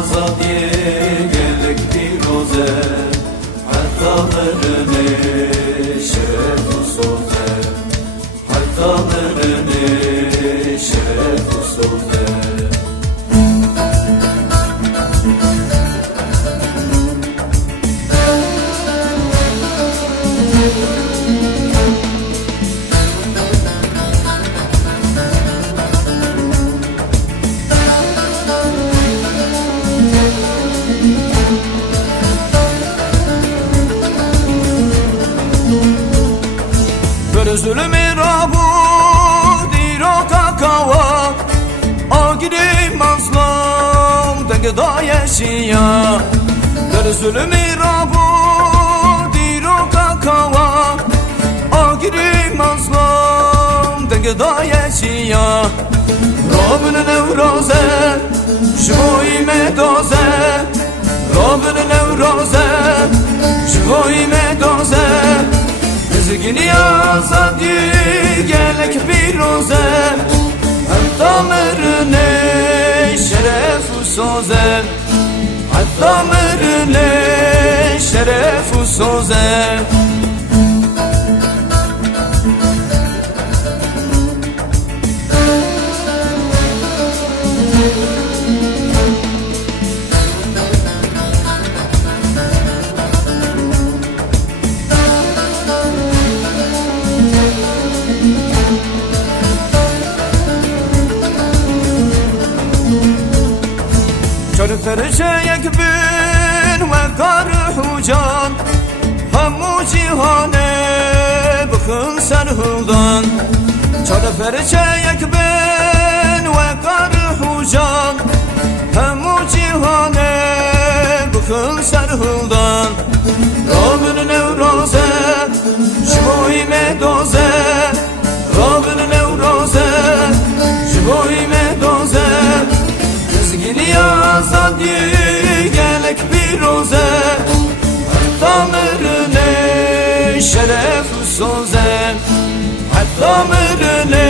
azadiye gelek piroze hatta merene şeref usulde hatta merene şeref usulde Zulüm rabu diro kakava agiri mazlum degda yeşiya der zulüm rabu diro kakava agiri mazlum degda yeşiya Rabbin nevroze şvoy medoze Rabbin nevroze şvoy medoze Zgini azadi gelek piroze hatta merine şeref usoze hatta merine şeref usoze فرشيك بن وقرح وجان همو جهانه بخن سرهلدان چار فرشيك بن وقرح وجان همو جهانه بخن سرهلدان رابن نوروزه شبوي مدوزه رابن نوروزه شبوي مدوزه Zgini azadi gelek piroze hatta merine şeref usoze hatta merine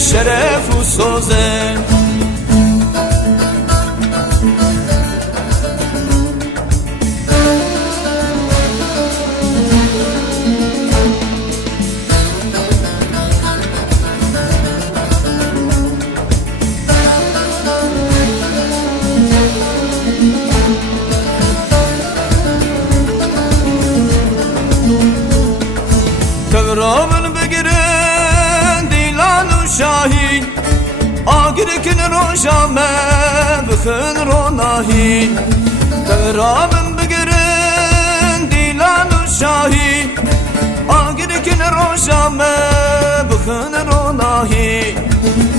şeref usoze Tevrabın begirin dilanu şahi Agirikin roşame bıkhın ronahi Tevrabın begirin dilanu şahi Agirikin roşame bıkhın ronahi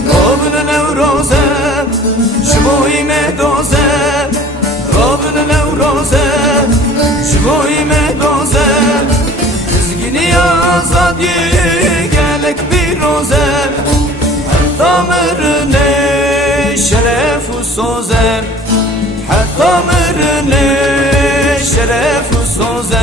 Rabbin nevroze şvoy medoze Rabbin nevroze şvoy medoze Zgini azadi gelek piroze hatta merine şeref usoze hatta merine şeref usoze